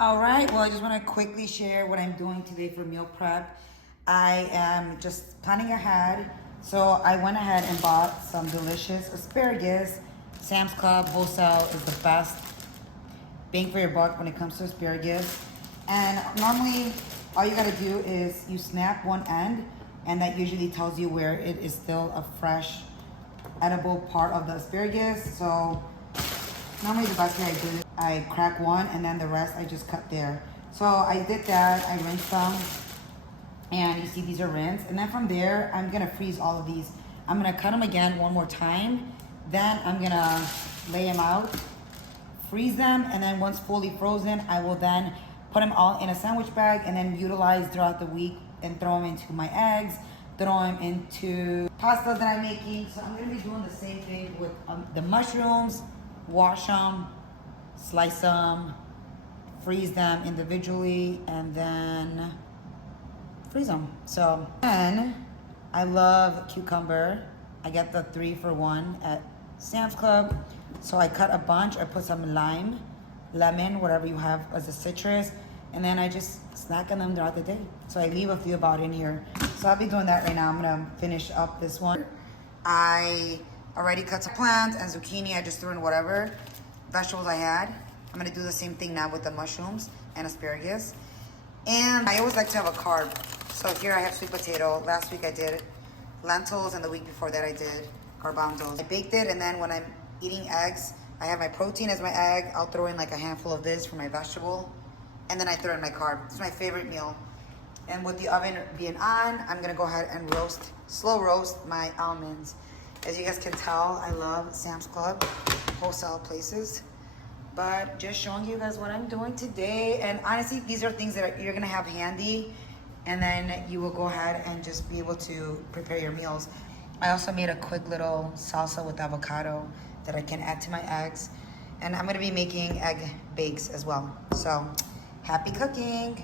All right, well, I just want to quickly share what I'm doing today for meal prep. I am just planning ahead. So I went ahead and bought some delicious asparagus. Sam's Club wholesale is the best bang for your buck when it comes to asparagus. And normally all you gotta do is you snap one end, and that usually tells you where it is still a fresh edible part of the asparagus. So normally the best way I do it, I crack one and then the rest I just cut there. So I did that, I rinsed them, and you see these are rinsed. And then from there, I'm gonna freeze all of these. I'm gonna cut them again one more time. Then I'm gonna lay them out, freeze them, and then once fully frozen, I will then put them all in a sandwich bag and then utilize throughout the week and throw them into my eggs, throw them into pasta that I'm making. So I'm gonna be doing the same thing with the mushrooms. Wash them, slice them, freeze them individually, and then freeze them. So then I love cucumber. I get the 3-for-1 at Sam's Club. So I cut a bunch. I put some lime, lemon, whatever you have as a citrus, and then I just snack on them throughout the day. So I leave a few about in here. So I'll be doing that right now. I'm gonna finish up this one. I already cut some plants and zucchini. I just threw in whatever vegetables I had. I'm gonna do the same thing now with the mushrooms and asparagus. And I always like to have a carb. So here I have sweet potato. Last week I did lentils, and the week before that I did garbanzos. I baked it, and then when I'm eating eggs, I have my protein as my egg. I'll throw in like a handful of this for my vegetable, and then I throw in my carb. It's my favorite meal. And with the oven being on, I'm gonna go ahead and slow roast my almonds. As you guys can tell, I love Sam's Club wholesale places, but just showing you guys what I'm doing today. And honestly, these are things that you're gonna have handy, and then you will go ahead and just be able to prepare your meals. I also made a quick little salsa with avocado that I can add to my eggs, and I'm gonna be making egg bakes as well. So happy cooking.